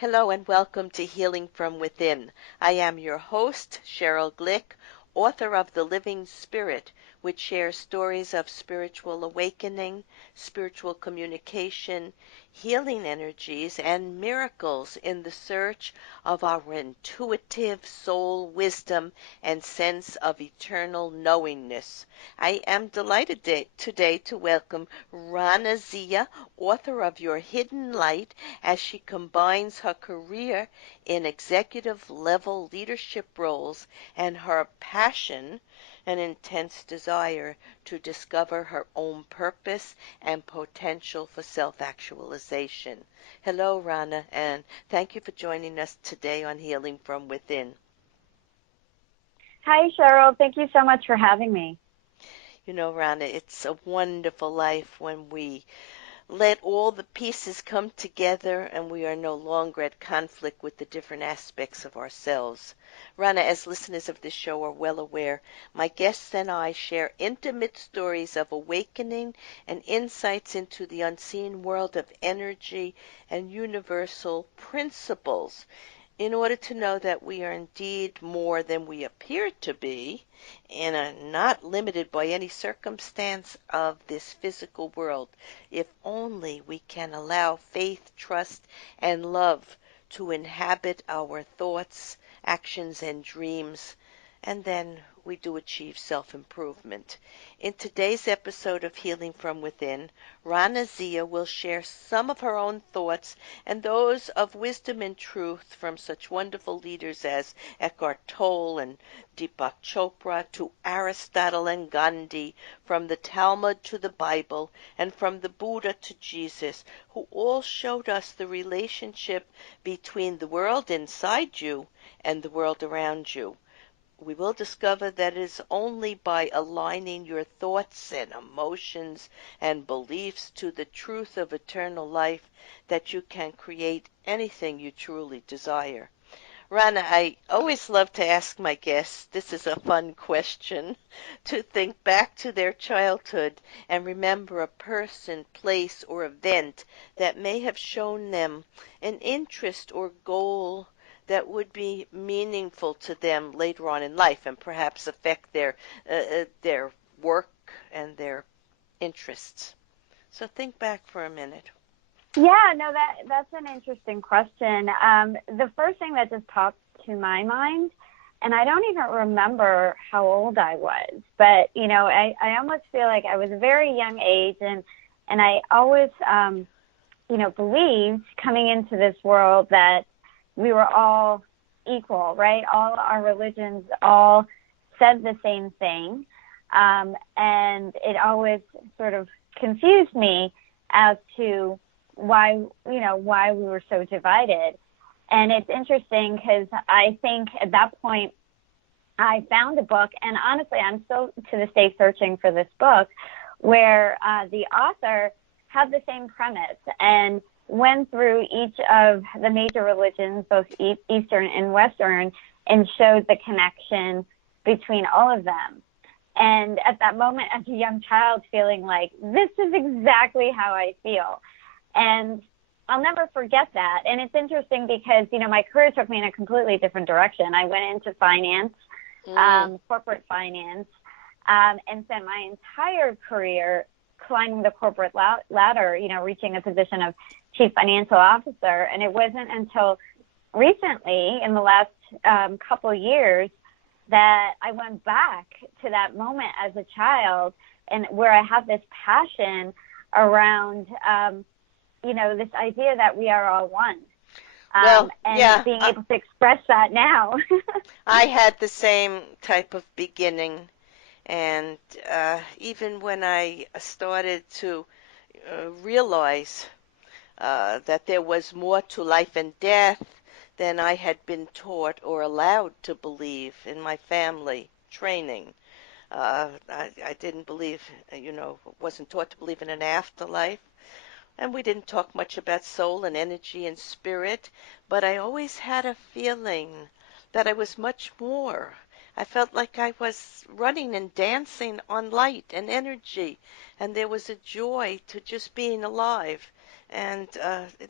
Hello and welcome to Healing from Within. I am your host, Sheryl Glick, author of The Living Spirit, which shares stories of spiritual awakening, spiritual communication, healing energies, and miracles in the search of our intuitive soul wisdom and sense of eternal knowingness. I am delighted today to welcome Raana Zia, author of Your Hidden Light, as she combines her career in executive level leadership roles and her passion and intense desire to discover her own purpose and potential for self-actualization. Hello, Raana, and thank you for joining us today on Healing from Within. Hi, Sheryl. Thank you so much for having me. You know, Raana, it's a wonderful life when we let all the pieces come together and we are no longer at conflict with the different aspects of ourselves. Raana, as listeners of this show are well aware, my guests and I share intimate stories of awakening and insights into the unseen world of energy and universal principles in order to know that we are indeed more than we appear to be and are not limited by any circumstance of this physical world, if only we can allow faith, trust, and love to inhabit our thoughts, actions, and dreams, and then we do achieve self-improvement. In today's episode of Healing from Within, Raana Zia will share some of her own thoughts and those of wisdom and truth from such wonderful leaders as Eckhart Tolle and Deepak Chopra to Aristotle and Gandhi, from the Talmud to the Bible, and from the Buddha to Jesus, who all showed us the relationship between the world inside you and the world around you. We will discover that it is only by aligning your thoughts and emotions and beliefs to the truth of eternal life that you can create anything you truly desire. Raana, I always love to ask my guests, this is a fun question, to think back to their childhood and remember a person, place, or event that may have shown them an interest or goal that would be meaningful to them later on in life and perhaps affect their work and their interests. So think back for a minute. Yeah, no, that's an interesting question. The first thing that just popped to my mind, and I don't even remember how old I was, but I almost feel like I was a very young age, and I always believed coming into this world that we were all equal, right? All our religions all said the same thing, and it always sort of confused me as to why we were so divided. And it's interesting because I think at that point I found a book, and honestly, I'm still to this day searching for this book, where the author had the same premise and went through each of the major religions, both Eastern and Western, and showed the connection between all of them. And at that moment, as a young child, feeling like, this is exactly how I feel. And I'll never forget that. And it's interesting because, my career took me in a completely different direction. I went into finance, corporate finance, and spent my entire career climbing the corporate ladder, reaching a position of chief financial officer. And it wasn't until recently, in the last couple of years, that I went back to that moment as a child, and where I have this passion around this idea that we are all one. Being able to express that now. I had the same type of beginning, and even when I started to realize that there was more to life and death than I had been taught or allowed to believe in my family training. I didn't believe, wasn't taught to believe in an afterlife. And we didn't talk much about soul and energy and spirit, but I always had a feeling that I was much more. I felt like I was running and dancing on light and energy, and there was a joy to just being alive. And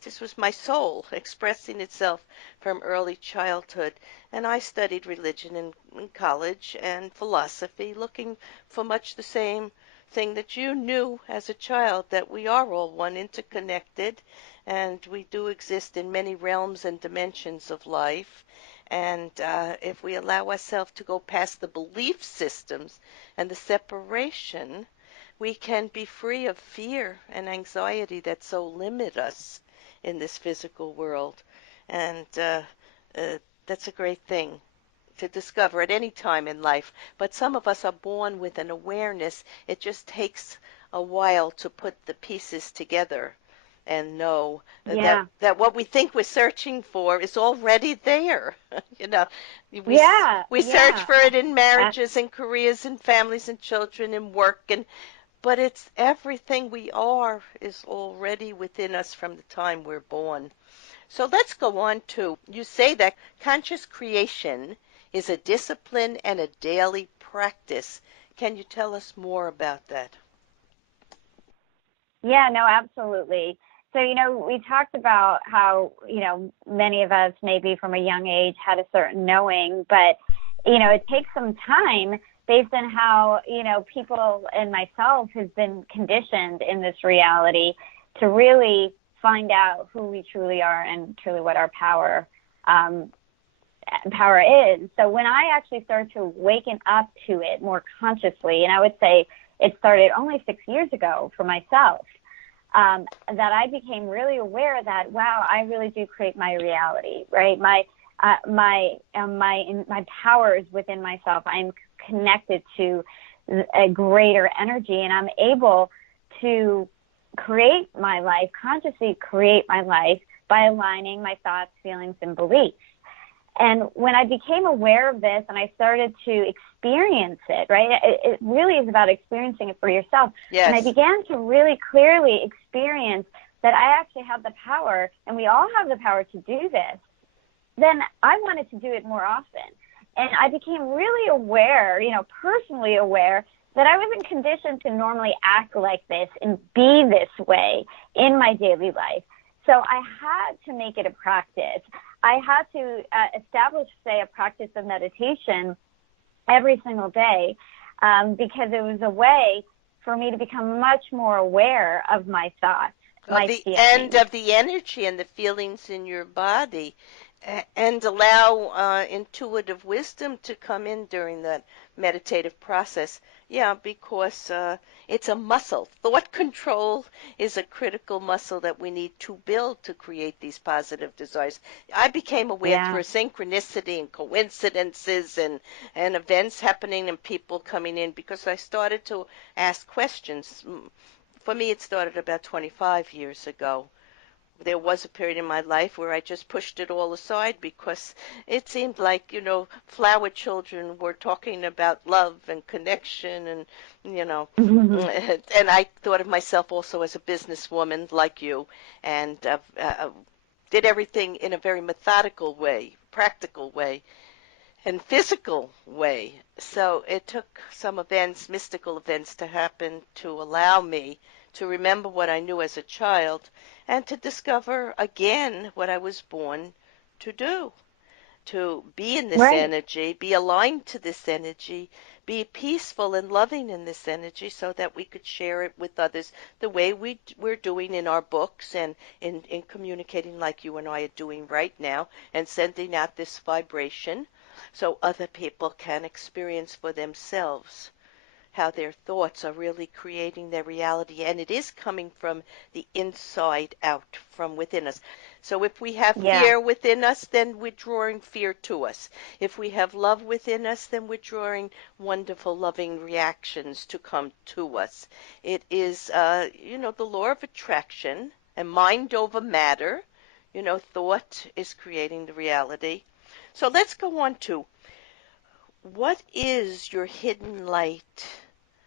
this was my soul expressing itself from early childhood. And I studied religion in college and philosophy, looking for much the same thing that you knew as a child, that we are all one, interconnected, and we do exist in many realms and dimensions of life. And if we allow ourselves to go past the belief systems and the separation, we can be free of fear and anxiety that so limit us in this physical world. And that's a great thing to discover at any time in life. But some of us are born with an awareness. It just takes a while to put the pieces together and know that Yeah. what we think we're searching for is already there. you know, we Yeah. we search Yeah. for it in Uh, marriages and careers and families and children and work, and but it's everything we are is already within us from the time we're born. So let's go on to, you say that conscious creation is a discipline and a daily practice. Can you tell us more about that? Yeah, no, absolutely. So, we talked about how, many of us maybe from a young age had a certain knowing, but, it takes some time based on how, people and myself has been conditioned in this reality to really find out who we truly are and truly what our um, power is. So when I actually started to waken up to it more consciously, and I would say it started only 6 years ago for myself, that I became really aware that, wow, I really do create my reality, right? My power is within myself. I'm connected to a greater energy, and I'm able to create my life, consciously create my life by aligning my thoughts, feelings, and beliefs. And when I became aware of this and I started to experience it, right, it really is about experiencing it for yourself. When I Yes. began to really clearly experience that I actually have the power, and we all have the power to do this, then I wanted to do it more often. And I became really aware, personally aware, that I wasn't conditioned to normally act like this and be this way in my daily life. So I had to make it a practice. I had to establish, say, a practice of meditation every single day, because it was a way for me to become much more aware of my thoughts, Of my the end feelings. of the energy and the feelings in your body, and allow intuitive wisdom to come in during that meditative process. Yeah, because it's a muscle. Thought control is a critical muscle that we need to build to create these positive desires. I became aware Yeah. through synchronicity and coincidences and events happening and people coming in because I started to ask questions. For me, it started about 25 years ago. There was a period in my life where I just pushed it all aside because it seemed like, flower children were talking about love and connection you know, and I thought of myself also as a businesswoman like you and did everything in a very methodical way, practical way and physical way. So it took some events, mystical events, to happen to allow me to remember what I knew as a child and to discover again what I was born to do. To be in this Right. energy, be aligned to this energy, be peaceful and loving in this energy so that we could share it with others the way we're doing in our books and in communicating like you and I are doing right now and sending out this vibration so other people can experience for themselves how their thoughts are really creating their reality. And it is coming from the inside out, from within us. So if we have Yeah. fear within us, then we're drawing fear to us. If we have love within us, then we're drawing wonderful, loving reactions to come to us. It is, the law of attraction and mind over matter. Thought is creating the reality. So let's go on to what is your hidden light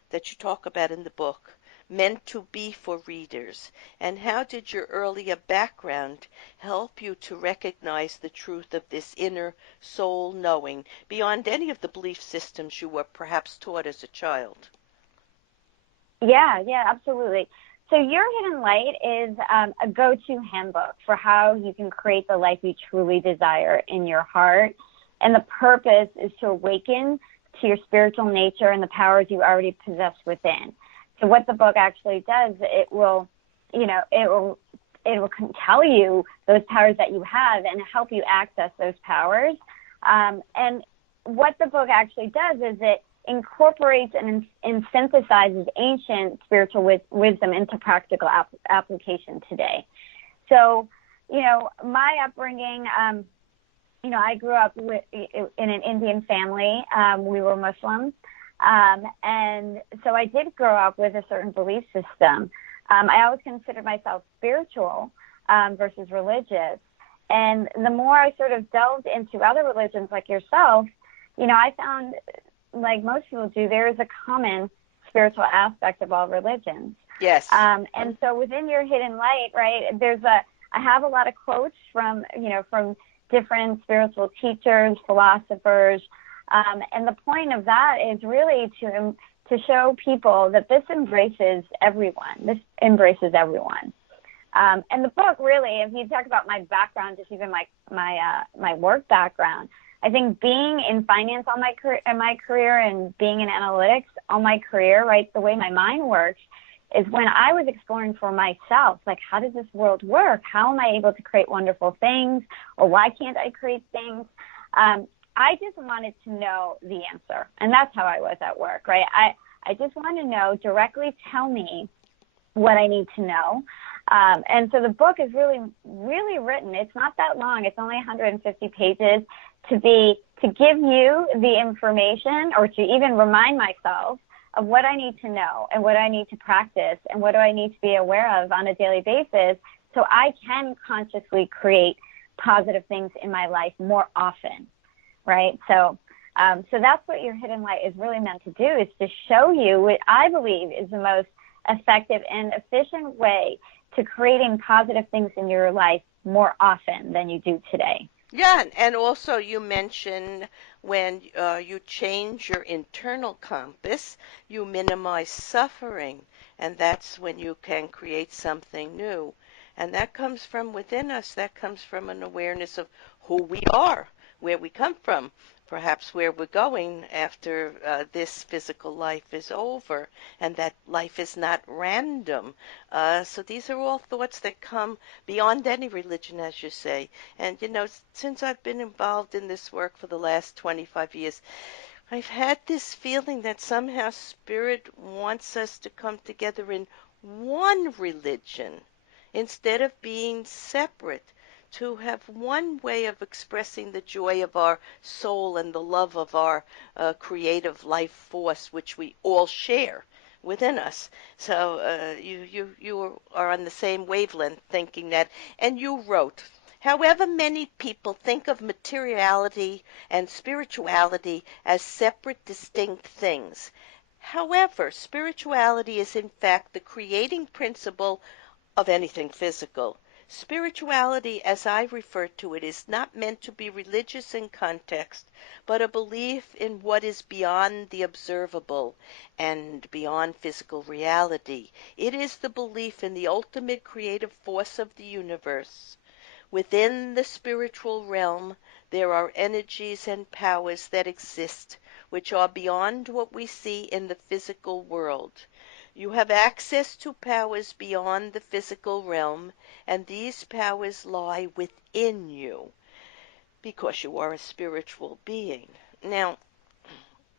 that you talk about in the book meant to be for readers? And how did your earlier background help you to recognize the truth of this inner soul knowing beyond any of the belief systems you were perhaps taught as a child? Yeah, yeah, absolutely. So Your Hidden Light is a go-to handbook for how you can create the life you truly desire in your heart. And the purpose is to awaken to your spiritual nature and the powers you already possess within. So what the book actually does, it will tell you those powers that you have and help you access those powers. And what the book actually does is it incorporates and synthesizes ancient spiritual wisdom into practical application today. So, my upbringing, I grew up in an Indian family. We were Muslims. And so I did grow up with a certain belief system. I always considered myself spiritual versus religious. And the more I sort of delved into other religions like yourself, I found, like most people do, there is a common spiritual aspect of all religions. Yes. And so within Your Hidden Light, right, I have a lot of quotes from different spiritual teachers, philosophers, and the point of that is really to show people that this embraces everyone. This embraces everyone. And the book really, if you talk about my background, just even my work background, I think being in finance all my career and being in analytics all my career, right, the way my mind works is when I was exploring for myself, like, how does this world work? How am I able to create wonderful things? Or why can't I create things? I just wanted to know the answer. And that's how I was at work, right? I just want to know, directly tell me what I need to know. And so the book is really, really written. It's not that long. It's only 150 pages to give you the information, or to even remind myself of what I need to know and what I need to practice and what do I need to be aware of on a daily basis so I can consciously create positive things in my life more often, right? So that's what Your Hidden Light is really meant to do, is to show you what I believe is the most effective and efficient way to creating positive things in your life more often than you do today. Yeah, and also you mentioned when you change your internal compass, you minimize suffering, and that's when you can create something new. And that comes from within us. That comes from an awareness of who we are, where we come from, perhaps where we're going after this physical life is over, and that life is not random. So these are all thoughts that come beyond any religion, as you say. And, since I've been involved in this work for the last 25 years, I've had this feeling that somehow Spirit wants us to come together in one religion instead of being separate, to have one way of expressing the joy of our soul and the love of our creative life force, which we all share within us. So you are on the same wavelength, thinking that. And you wrote, however many people think of materiality and spirituality as separate, distinct things. However, spirituality is in fact the creating principle of anything physical. Spirituality, as I refer to it, is not meant to be religious in context, but a belief in what is beyond the observable and beyond physical reality. It is the belief in the ultimate creative force of the universe. Within the spiritual realm, there are energies and powers that exist, which are beyond what we see in the physical world. You have access to powers beyond the physical realm, and these powers lie within you because you are a spiritual being. Now,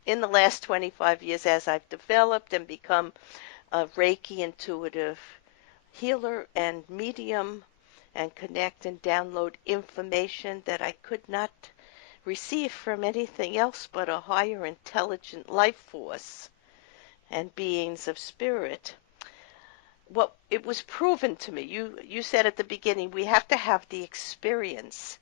in the last 25 years, as I've developed and become a Reiki intuitive healer and medium, and connect and download information that I could not receive from anything else but a higher intelligent life force and beings of spirit, well, it was proven to me. You said at the beginning, we have to have the experience.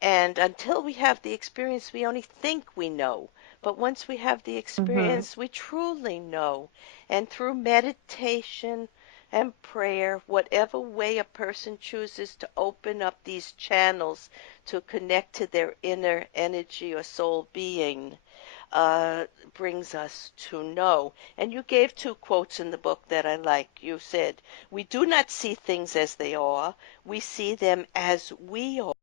And until we have the experience, we only think we know. But once we have the Mm-hmm. experience, we truly know. And through meditation and prayer, whatever way a person chooses to open up these channels to connect to their inner energy or soul being, uh, brings us to know. And you gave two quotes in the book that I like. You said, "We do not see things as they are, we see them as we are."